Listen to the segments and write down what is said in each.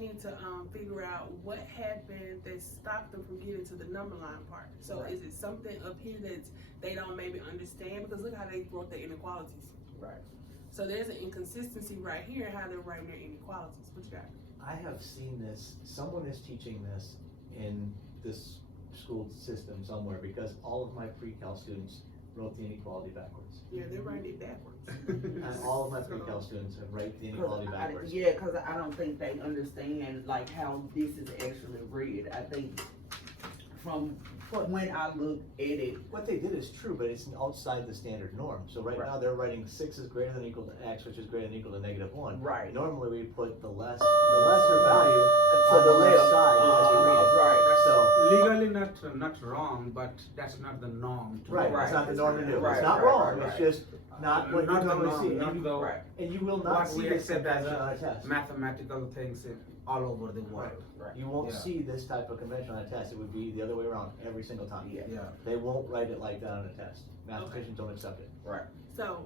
need to figure out what happened that stopped them from getting to the number line part. So is it something up here that they don't maybe understand? Because look how they wrote the inequalities. Right. So there's an inconsistency right here in how they're writing their inequalities. What you got? I have seen this, someone is teaching this in this school system somewhere, because all of my pre-cal students wrote the inequality backwards. Yeah, they're writing it backwards. And all of my pre-cal students have write the inequality backwards. Yeah, because I don't think they understand like how this is actually read. I think from when I look at it, What they did is true, but it's outside the standard norm. So right now they're writing 6 is greater than or equal to x, which is greater than or equal to -1. Right. Normally we put the lesser value to on the the left left. side as we read it. Right. That's So legally not wrong, but that's not the norm. To right, do. it's not the norm to do. Right, It's not right, wrong. right, It's right. just not what you Not the normally norm, see. not And you, the right. and you will not what see we this accept as convention on a test. mathematical things all over the world. Right. You won't Yeah. see this type of convention on a test. It would be the other way around every single time. Yeah. Yeah. They won't write it like that on a test. Mathematicians don't accept it. Right. So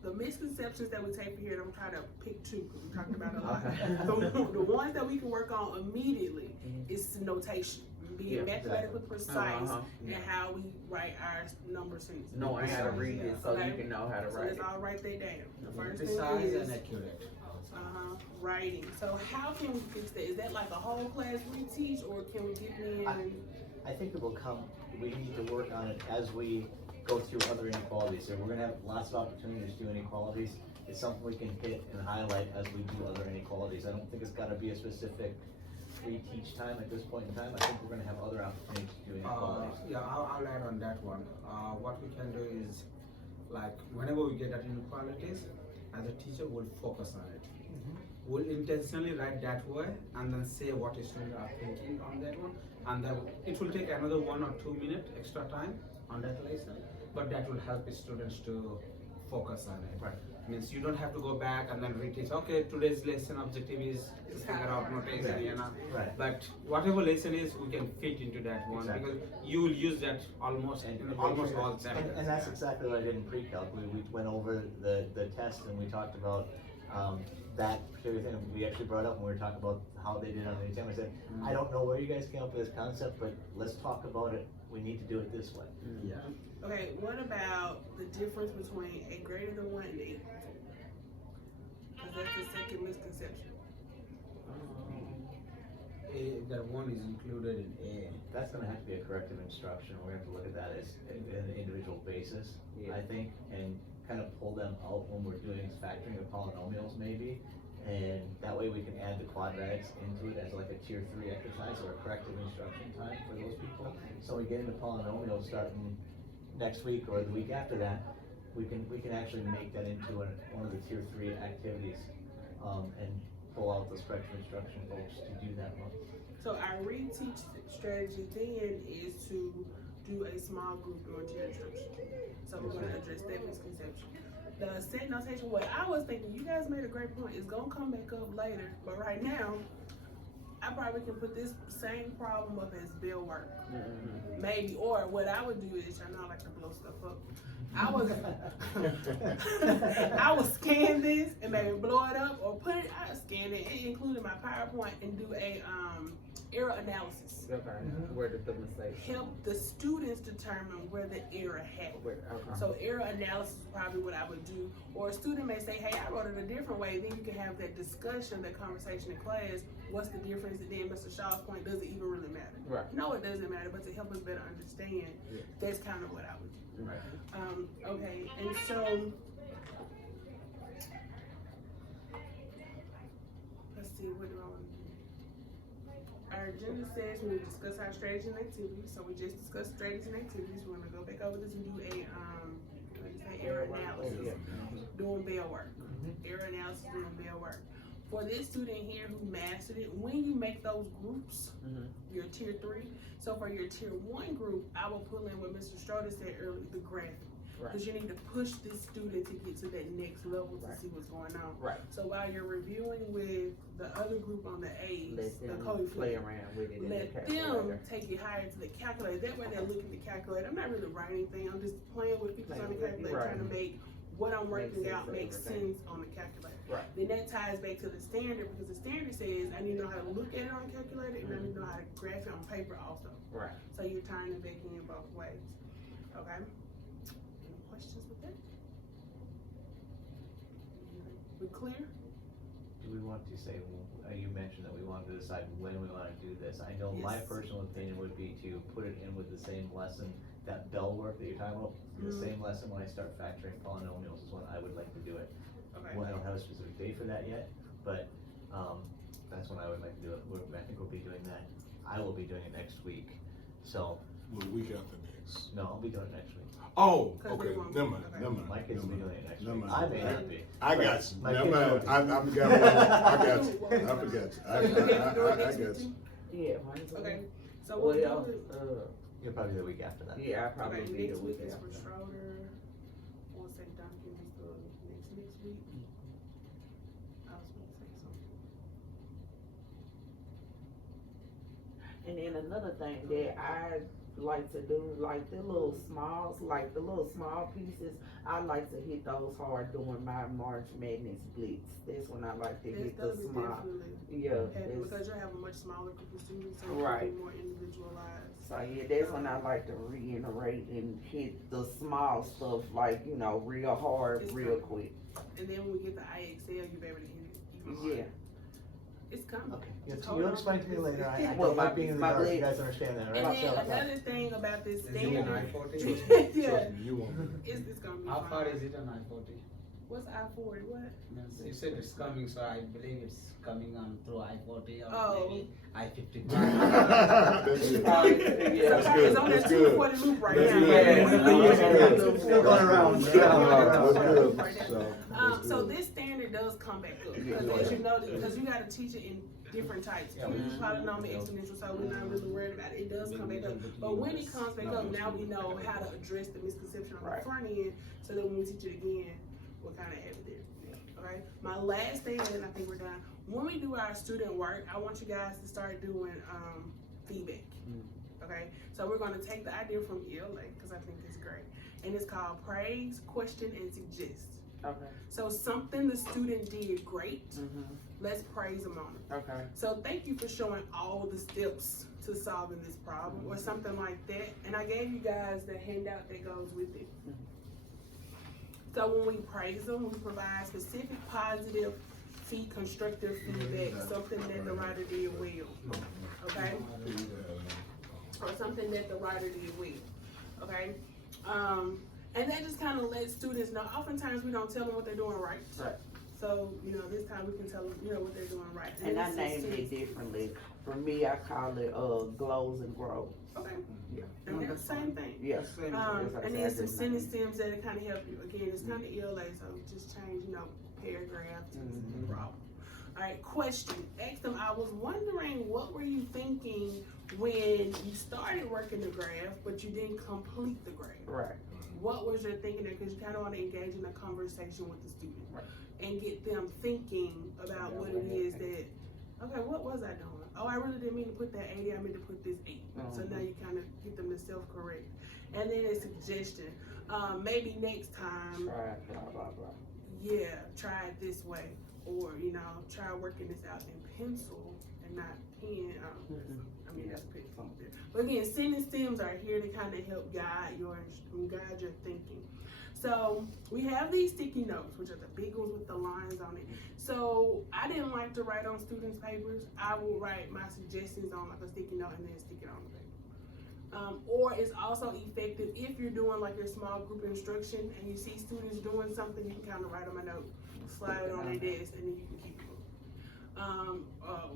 the misconceptions that we take from here, I'm trying to pick two because we talked about it a lot. Okay. The ones that we can work on immediately is notation, being Yeah, mathematically precise, Uh-huh. and how we write our numbers. Knowing how to read it so Okay. you can know how to So write let's it. all write that down. The first Precise thing and is accurate. writing. So how can we fix that? Is that like a whole class we teach, or can we get in? I think it will come, we need to work on it as we go through other inequalities. So we're gonna have lots of opportunities to do inequalities. It's something we can hit and highlight as we do other inequalities. I don't think it's gotta be a specific teach time at this point in time. I think we're gonna have other opportunities to do inequalities. Yeah, I'll add on that one. What we can do is, like, whenever we get at inequalities, as a teacher, we'll focus on it. We'll intentionally write that way and then say what students are thinking on that one. And then it will take another 1 or 2 minutes extra time on that lesson, but that will help the students to focus on it. Right. Means you don't have to go back and then reteach. Okay, today's lesson objective is to figure out notation, you know. Right. But whatever lesson is, we can fit into that one because you will use that almost in almost all chapters. And that's exactly what I did in pre-calc. We went over the test and we talked about that particular thing. We actually brought up when we were talking about how they did on the exam. I said, I don't know where you guys came up with this concept, but let's talk about it. We need to do it this way. Yeah. Okay, what about the difference between a greater than 1 and a equal to? Because that's the second misconception. That one is included in A. That's gonna have to be a corrective instruction. We're gonna have to look at that as an individual basis, Yeah. I think, and kind of pull them out when we're doing factoring of polynomials maybe. And that way we can add the quadratics into it as like a tier 3 exercise or a corrective instruction time for those people. So we get into polynomials starting next week or the week after that, we can actually make that into one of the tier 3 activities, and pull out those corrective instruction folks to do that one. So our reteach strategy then is to do a small group during tier instruction. So we're going to address that misconception. The set notation, what I was thinking, you guys made a great point, it's going to come back up later, but right now, I probably can put this same problem up as bill work. Maybe, or what I would do is, I know I like to blow stuff up. I would scan this and maybe blow it up, or put it, I scan it, include in my PowerPoint and do a error analysis. Okay. Where did the mistake? Help the students determine where the error happened. Okay. So error analysis is probably what I would do. Or a student may say, hey, I wrote it a different way. Then you can have that discussion, that conversation in class. What's the difference? And then Mr. Shaw's point, does it even really matter? Right. No, it doesn't matter, but to help us better understand, that's kind of what I would do. Right. Okay, and so, let's see, what do I want to do? Our agenda says we will discuss our strategies and activities. So we just discussed strategies and activities. We're gonna go back over this and do a error analysis, doing bell work. Error analysis, doing bell work. For this student here who mastered it, when you make those groups, your tier 3. So for your tier 1 group, I will pull in what Mr. Stroder said earlier, the graphic. Because you need to push this student to get to that next level to see what's going on. Right. So while you're reviewing with the other group on the A's, Let the them coefficient, play around with it. let them take it higher to the calculator. That way they're looking at the calculator. I'm not really writing anything. I'm just playing with figures on the calculator, Right. trying to make what I'm working Makes sense out for makes everything. sense on the calculator. Right. Then that ties back to the standard, because the standard says I need to know how to look at it on the calculator and I need to know how to graph it on paper also. Right. So you're tying it back in both ways. Okay? Any questions with that? We clear? Do we want to say, you mentioned that we wanted to decide when we wanna do this. I know my Yes. personal opinion would be to put it in with the same lesson, that bell work that you're talking about, the Mhm. same lesson when I start factoring polynomials is when I would like to do it. Okay. Well, I don't have a specific date for that yet, but, that's when I would like to do it. I think we'll be doing that. I will be doing it next week, so, Well, the week after next. no, I'll be doing it next week. Oh, 'Cause they okay, won't- never mind, okay. never mind. My kids will be never doing it mind, next never week. mind. I may not be. I got you, My never kids will mind, be. I got you, I got you, So I forgot you, you okay to do it I next got week you. too? Yeah. might as well. Okay, so we'll Well, do it. You're probably the week after that. Yeah, I probably Okay, be the next week week is for after. Schroeder. We'll say Duncan is the next week. I was gonna say something. And then another thing that I like to do, like the little smalls, like the little small pieces, I like to hit those hard during my March Madness blitz. That's when I like to hit the That'll be small. definitely Yeah, happy that's, because you'll have a much smaller group of students, so it'll Right. be more individualized. so yeah, that's when I like to reiterate and hit the small stuff, like, you know, real hard, It's real coming. quick. And then when we get the IXL, you'll be able to hit it even Yeah. harder. It's coming. Okay, Just you'll hold on. explain to me later, I Well, don't like being in the my dark, you blade- guys understand that, And right? then So- another thing about this Is it an standard, I-40? yeah, Trust me, you won't. it's gonna be How far fine. is it on I-40? What's I-40, what? You said it's coming, so I believe it's coming on through I-40 or Oh. maybe I-55. That's good. Yeah. That's It's good, on that's that good. 240 loop right That's now. good. Yeah. Still going around. That's good, so. that's So good. this standard does come back up, Yeah. because as you know, because you gotta teach it in different types. Yeah. Cubes, polynomial, exponential, so we're not really worried about it, it does come back up. But when it comes back up, now we know how to address the misconception on the Right. front end, so that when we teach it again, we're kinda have it there. Okay, my last thing, and I think we're done, when we do our student work, I want you guys to start doing, feedback. Okay, so we're gonna take the idea from ELA, cause I think it's great, and it's called praise, question, and suggest. Okay. So something the student did great, Mhm. let's praise them on it. Okay. So thank you for showing all the steps to solving this problem, or something like that, and I gave you guys the handout that goes with it. So when we praise them, we provide specific positive constructive feedback, something that the writer did well, okay? Or something that the writer did well, okay? And that just kind of lets students know, oftentimes we don't tell them what they're doing right. Right. So, you know, this time we can tell them, you know, what they're doing right. And I it's named just- it differently. For me, I call it, glows and grows. Okay, Yeah. and that's the same thing. Yes. Same. And then some sentence stems that kind of help you. Again, it's kind of ELA, so just change, you know, paragraph to Mhm. problem. All right, question. Ask them, I was wondering, what were you thinking when you started working the graph, but you didn't complete the graph? Right. What was your thinking there? Because you kind of want to engage in a conversation with the student Right. and get them thinking about what it is that, okay, what was I doing? Oh, I really didn't mean to put that 80, I meant to put this 8. So now you kind of get them to self-correct. And then a suggestion, maybe next time, Try blah, blah, blah. yeah, try it this way. Or, you know, try working this out in pencil and not pen. I mean, that's pretty fun there. But again, sentence stems are here to kind of help guide your thinking. So we have these sticky notes, which are the big ones with the lines on it. So I didn't like to write on students' papers. I will write my suggestions on like a sticky note and then stick it on the paper. Or it's also effective if you're doing like your small group instruction and you see students doing something, you can kind of write them a note, slide it on their desk, and then you can keep it.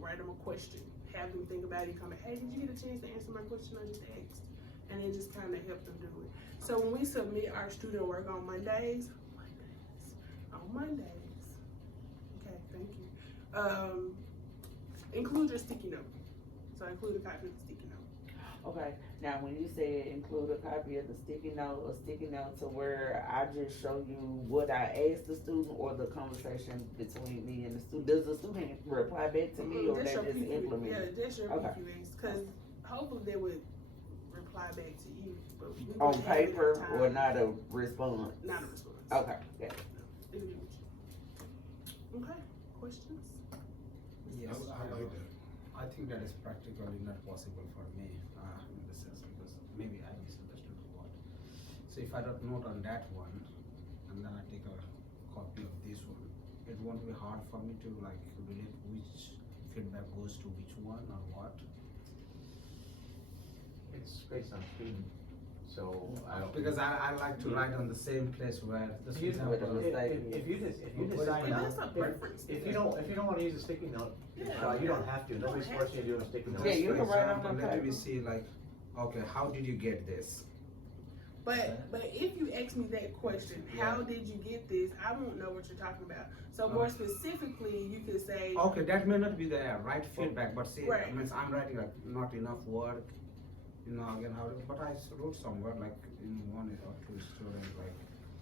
Write them a question, have them think about it, and come back, hey, did you get a chance to answer my question I just asked? And then just kind of help them do it. So when we submit our student work on Mondays, okay, thank you. Include your sticky note. So include a copy of the sticky note. Okay, now when you say include a copy of the sticky note, a sticky note to where I just show you what I asked the student or the conversation between me and the student, does the student reply back to me or they That's your just PQS. implement Yeah, it? that's your Okay. PQS, because hopefully they would reply back to you. But we On wouldn't have paper enough time. or not a response? Not a response. Okay, yeah. Okay, questions? Yes, I like that. I think that is practically not possible for me, in the sense, because maybe I misunderstood the word. So if I don't note on that one, and then I take a copy of this one, it won't be hard for me to like relate which feedback goes to which one or what. It's based on student, so I don't. Because I like to write on the same place where, just for You- example, If you What decide is not, That's a preference. if you don't wanna use a sticky note, Yeah. you don't have to, nobody's forcing you to do a sticky note. Yeah, you for can write on example, the let me paper. see like, okay, how did you get this? But if you ask me that question, how did you get this? I won't know what you're talking about. So more specifically, you could say, Okay, that may not be the right feedback, but see, Right. I mean, I'm writing like not enough word, again, but I wrote some word like in one or two students, like,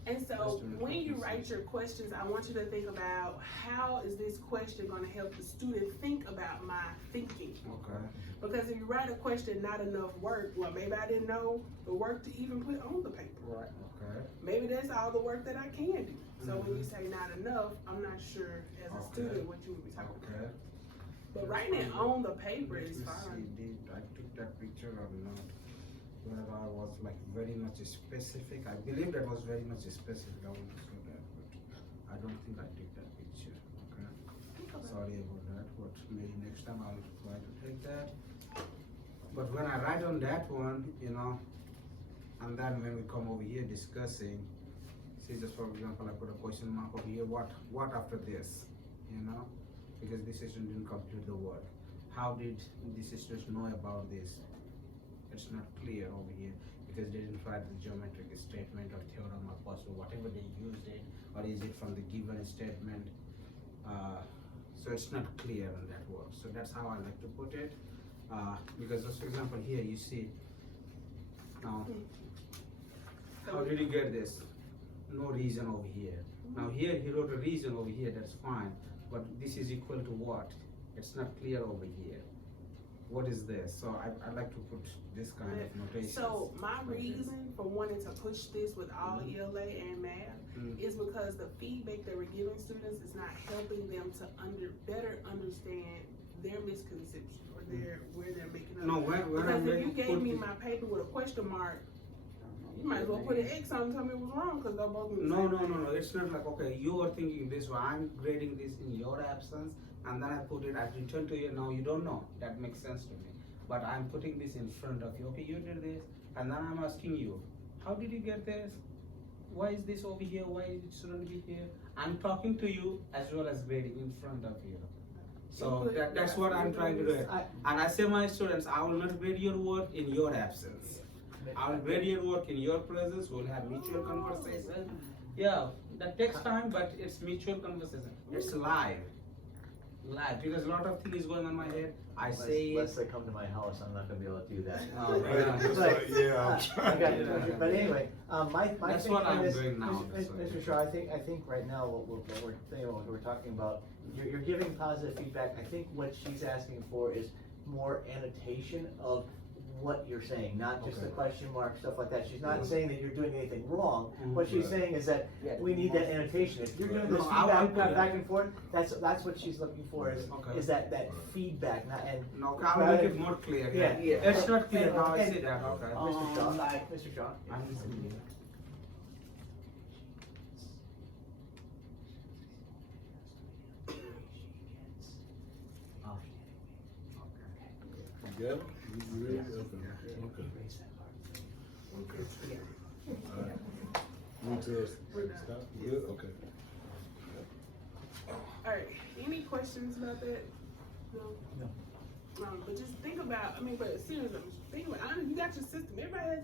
and so when you write your questions, I want you to think about how is this question going to help the student think about my thinking? okay, Because if you write a question, not enough work, well, maybe I didn't know the work to even put on the paper. Right. okay, Maybe that's all the work that I can do. So when you say not enough, I'm not sure as a Okay. student what you would be talking about. okay. But writing it on the paper Let is me fine. see, did I took that picture or not? Whether I was like very much specific, I believe that was very much specific, I want to show that, but I don't think I took that picture, okay? Sorry about that, but maybe next time I'll try to take that. But when I write on that one, and then when we come over here discussing, see, just for example, I put a question mark over here, what after this, because this student didn't complete the work. How did this student know about this? It's not clear over here because they didn't write the geometric statement or theorem or postulate, whatever they used it, or is it from the given statement? So it's not clear on that work. So that's how I like to put it. Because just for example here you see, now how did you get this? No reason over here. Now here he wrote a reason over here, that's fine, but this is equal to what? It's not clear over here. What is this? So I like to put this kind of notation. So my reason for wanting to push this with all ELA and math is because the feedback that we're giving students is not helping them to better understand their misconception or where they're making up. No, when Because I'm if you ready to gave put me it- my paper with a question mark, you might as well put an X on and tell me it was wrong because they're both in the No, same no, it's not like, okay, you are thinking this way, I'm grading this in your absence, and then I put it, I return to you, now you don't know, that makes sense to me. But I'm putting this in front of you, okay, you did this, and then I'm asking you, how did you get this? Why is this over here, why it shouldn't be here? I'm talking to you as well as grading in front of you. So that's what I'm trying to do. And I say my students, I will not grade your work in your absence. I will grade your work in your presence, we'll have mutual conversation. Yeah, that takes time, but it's mutual conversation. It's live. Because a lot of things going on in my head. I say it. Unless they come to my house, I'm not gonna be able to do that. Oh, yeah. It's like, yeah, I'm trying. I got you. But anyway, my That's thing what for I'm this, doing now. Mr. Shaw, I think right now what we're thinking, what we're talking about, you're giving positive feedback. I think what she's asking for is more annotation of what you're saying, not just the Okay. question mark, stuff like that. She's not saying that you're doing anything wrong. What she's Right. saying is that Yeah. we need that annotation. If you're doing this No, I want feedback that. back and forth, that's what she's looking for Okay. is that feedback, not, and. No, I'll make it more clear. Yeah, yeah. It's not clear how I And- say that, okay. Mr. Shaw, Mr. Shaw. I'm listening. You got it? You ready? Okay. Alright. Me too. Stop. Good? Okay. Alright, any questions about that? No? No. But just think about, but seriously, think about, you got your system, everybody has their